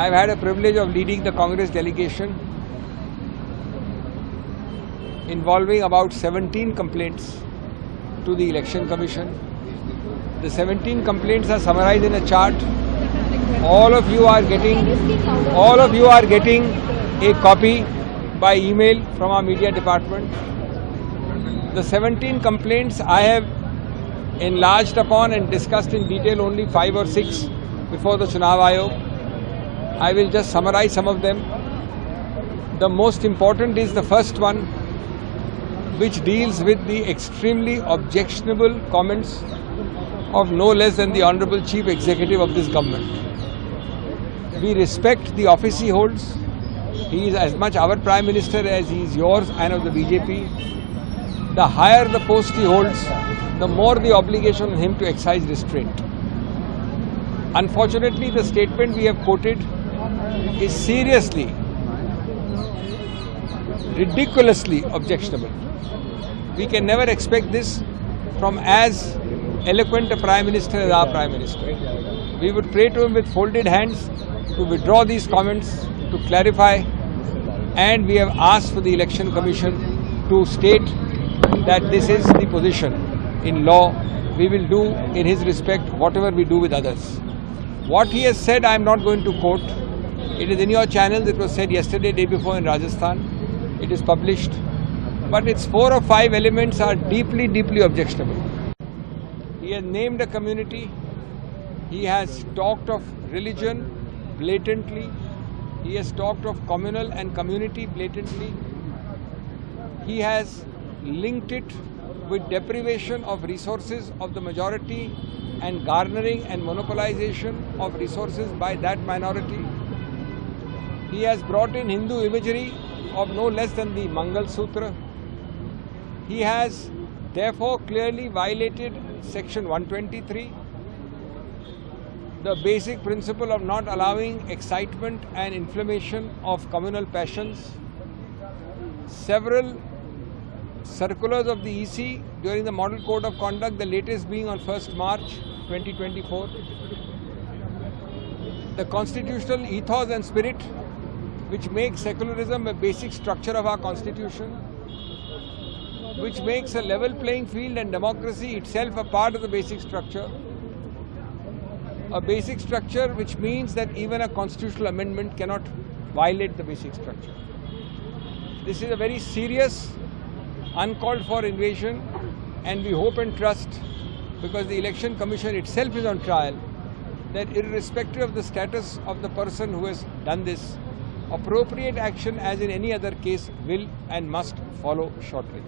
I've had a privilege of leading the Congress delegation involving about 17 complaints to the Election Commission. The 17 complaints are summarized in a chart. All of you are getting a copy by email from our media department. The 17 complaints I have enlarged upon and discussed in detail only 5 or 6 before the Chunav Ayog. I will just summarize some of them. The most important is the first one, which deals with the extremely objectionable comments of no less than the Honorable Chief Executive of this government. We respect the office he holds. He is as much our Prime Minister as he is yours and of the BJP. The higher the post he holds, the more the obligation on him to exercise restraint. Unfortunately, the statement we have quoted is seriously, ridiculously objectionable. We can never expect this from as eloquent a Prime Minister as our Prime Minister. We would pray to him with folded hands to withdraw these comments, to clarify, and we have asked for the Election Commission to state that this is the position in law. We will do in his respect whatever we do with others. What he has said I am not going to quote. It is in your channels. It was said yesterday, day before in Rajasthan. It is published. But its 4 or 5 elements are deeply, deeply objectionable. He has named a community. He has talked of religion blatantly. He has talked of communal and community blatantly. He has linked it with deprivation of resources of the majority and garnering and monopolization of resources by that minority. He has brought in Hindu imagery of no less than the Mangal Sutra. He has therefore clearly violated Section 123, the basic principle of not allowing excitement and inflammation of communal passions. Several circulars of the EC during the Model Code of Conduct, the latest being on 1st March 2024. The constitutional ethos and spirit which makes secularism a basic structure of our constitution, which makes a level playing field and democracy itself a part of the basic structure. A basic structure which means that even a constitutional amendment cannot violate the basic structure. This is a very serious, uncalled for invasion, and we hope and trust, because the Election Commission itself is on trial, that irrespective of the status of the person who has done this, appropriate action as in any other case will and must follow shortly.